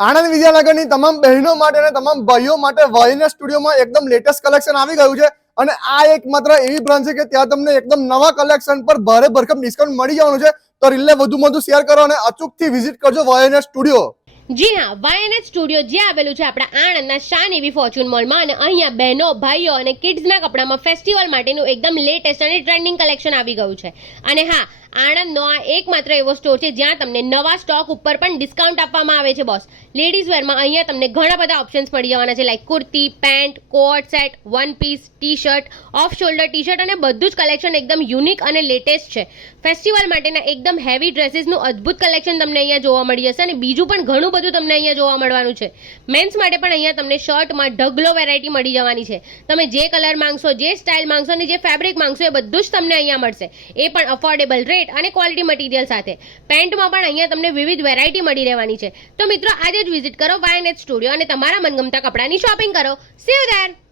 આણંદ વિદ્યાનગરની તમામ બહેનો માટે અને તમામ ભાઈઓ માટે વાયનેસ સ્ટુડિયોમાં એકદમ લેટેસ્ટ કલેક્શન આવી ગયું છે અને આ એક માત્ર એવી બ્રાન્ચ છે કે ત્યાં તમને એકદમ નવા કલેક્શન પર ભારે ભરખમ ડિસ્કાઉન્ટ મળી જવાનું છે. તો રીલને વધુ શેર કરો અને અચૂકથી વિઝિટ કરજો વાયનેસ સ્ટુડિયો. જી હા, વાયનેસ સ્ટુડિયો જે આવેલું છે આપણા આણંદના શાન એવી ફોર્ચ્યુન મોલમાં, અને અહીંયા બહેનો ભાઈઓ અને કિડ્સના કપડામાં ફેસ્ટિવલ માટેનું એકદમ લેટેસ્ટ અને ટ્રેન્ડિંગ કલેક્શન આવી ગયું છે. અને હા, આણંદનો આ એકમાત્ર એવો સ્ટોર છે જ્યાં તમને નવા સ્ટોક ઉપર પણ ડિસ્કાઉન્ટ આપવામાં આવે છે બોસ. લેડીઝ વેરમાં અહીંયા તમને ઘણા બધા ઓપ્શન્સ મળી જવાના છે, like kurti, pant, coat set, one piece, T shirt, off shoulder T shirt, અને બધું જ કલેક્શન એકદમ યુનિક અને લેટેસ્ટ છે. ફેસ્ટિવલ માટેના એકદમ હેવી ડ્રેસીસનું અદ્ભુત કલેક્શન તમને અહીંયા જોવા મળી જશે, અને બીજું પણ ઘણું બધું તમને અહીંયા જોવા મળવાનું છે. મેન્સ માટે પણ અહીંયા તમને શર્ટમાં ઢગલો વેરાયટી મળી જવાની છે. તમે જે કલર માંગશો, જે સ્ટાઇલ માંગશો અને જે ફેબ્રિક માંગશો એ બધું જ તમને અહીંયા મળશે, એ પણ અફોર્ડેબલ રેટ અને ક્વોલિટી મટીરિયલ સાથે. પેન્ટમાં પણ અહીંયા તમને વિવિધ વેરાયટી મળી રહેવાની છે. તો મિત્રો, આજે જ વિઝિટ કરો વાયનેસ સ્ટુડિયો અને તમારા મનગમતા કપડાની શોપિંગ કરો. C you there.